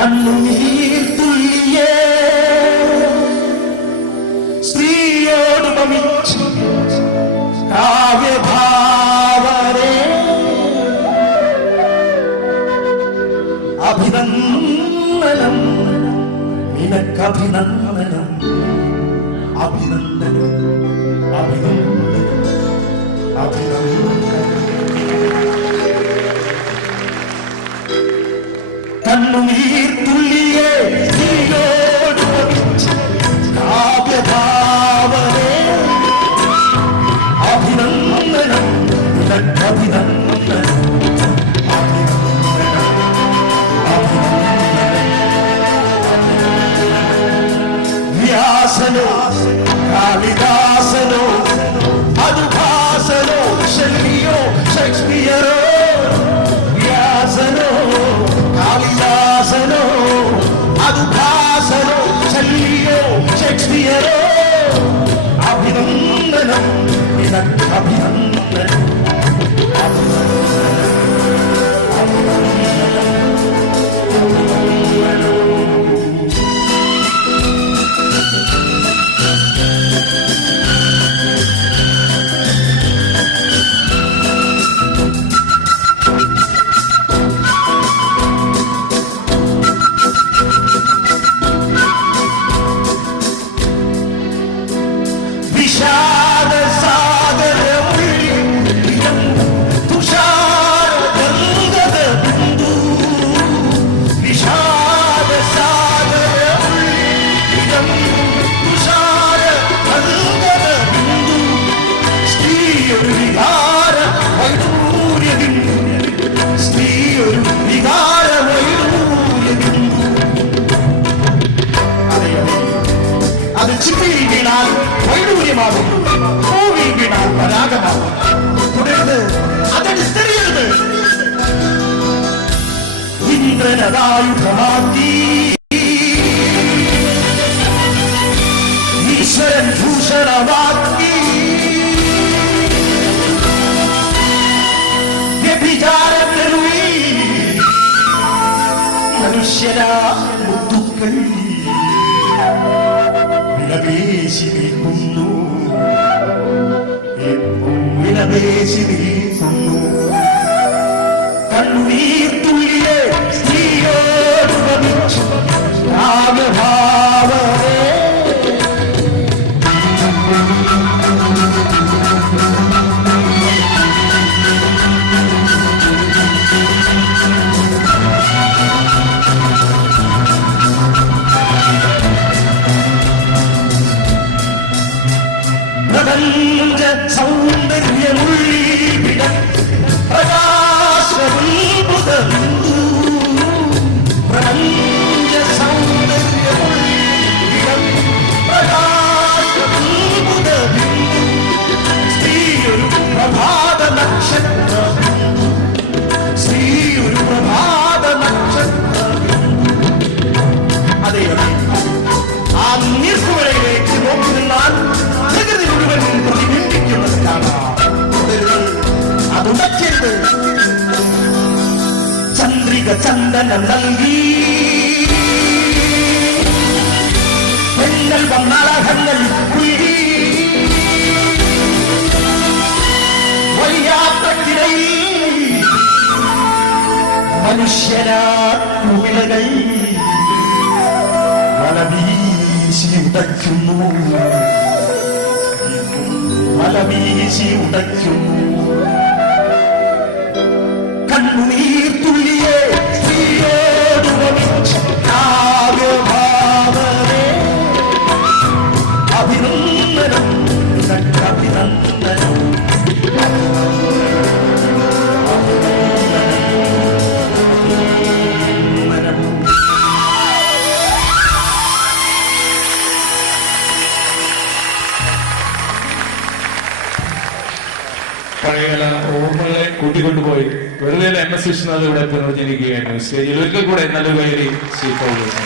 കണ്ണുനീർ തുള്ളിയേ സ്ത്രീയോട് മമിച്ചു കാവ്യഭാവനേ അഭിനന്ദനം നിനക്കഭിനന്ദനം അഭിനന്ദനം അഭിനന്ദനം അഭിനന്ദനം കണ്ണുനീർ തുള്ളിയേ സ്ത്രീയോട് മമിച്ചു കാവ്യഭാവനേ അഭിനന്ദനം നിനക്കഭിനന്ദനം വ്യാസനോ കാളിദാസനോ മധുഭാസനോ ശല്യോ ഷേക്സ്പിയറോ വ്യാസനോ കാളിദാസനോ മധുഭാസനോ ശല്യോ ഷേക്സ്പിയറോ അഭിനന്ദനം നിനക്കഭിനന്ദനം അത് ചിപ്പിയിൽ വീണാൽ വൈഡൂര്യമാകും, പൂവിൽ വീണാൽ പരാഗമാകും. തുടർന്ന് അതനുസരിയരുത്. ഇന്ദ്രനതായുധമാക്കി ഈശ്വരൻ ഭൂഷണമാക്കി വ്യഭിചാരത്തിനുള്ളിൽ മനുഷ്യരാ മുത്തുക്കൾ വിലപേശി നിൽക്കുന്നു, വിലപേശി നിൽക്കുന്നു. കണ്ണുനീർ തുള്ളിയെ സ്ത്രീയോട് മമിച്ചു കാവ്യഭാവനേ പ്രപഞ്ച സൗന്ദര്യമുള്ളിൽ പ്രകാശബിന്ദു, പ്രപഞ്ച സൗന്ദര്യമുള്ളിൽ പ്രകാശബിന്ദു. സ്ത്രീയൊരു പ്രഭാത നക്ഷത്രം, സ്ത്രീയൊരു പ്രഭാത നക്ഷത്രം. അതെ അതെ, ആ നീർക്കുവരയിലേക്ക് നോക്കി നിന്നാൽ പ്രകൃതി മുഴുവൻ പ്രതിബിംബിക്കുന്നത് കാണാം. അതുടക്കരുത്. ചന്ദ്രിക ചന്ദനം നൽകി പെണ്ണൽ വന്നളകങ്ങൾ ഉയരി വയ്യാത്തക്കിടയിൽ മനുഷ്യരാ കുമിളകൾ വലവീശി ഉടയ്ക്കുന്നു, വലവീശി ഉടയ്ക്കുന്നു. കണ്ണുനീർ തുള്ളിയെ സ്ത്രീയോട് മമിച്ചു കാവ്യഭാവനേ അഭിനന്ദനം നിനക്കഭിനന്ദനം. പഴയകാല ഓർമ്മകളെ കൂട്ടിക്കൊണ്ടുപോയി വെറുതെ MS വിശ്വനാഥ് ഇവിടെ പുനർജനിക്കുകയാണ്. സ്റ്റേജിൽ ഒരിക്കൽ കൂടെ നല്ലൊരു കയറി ശ്രീ പൗലോസ്.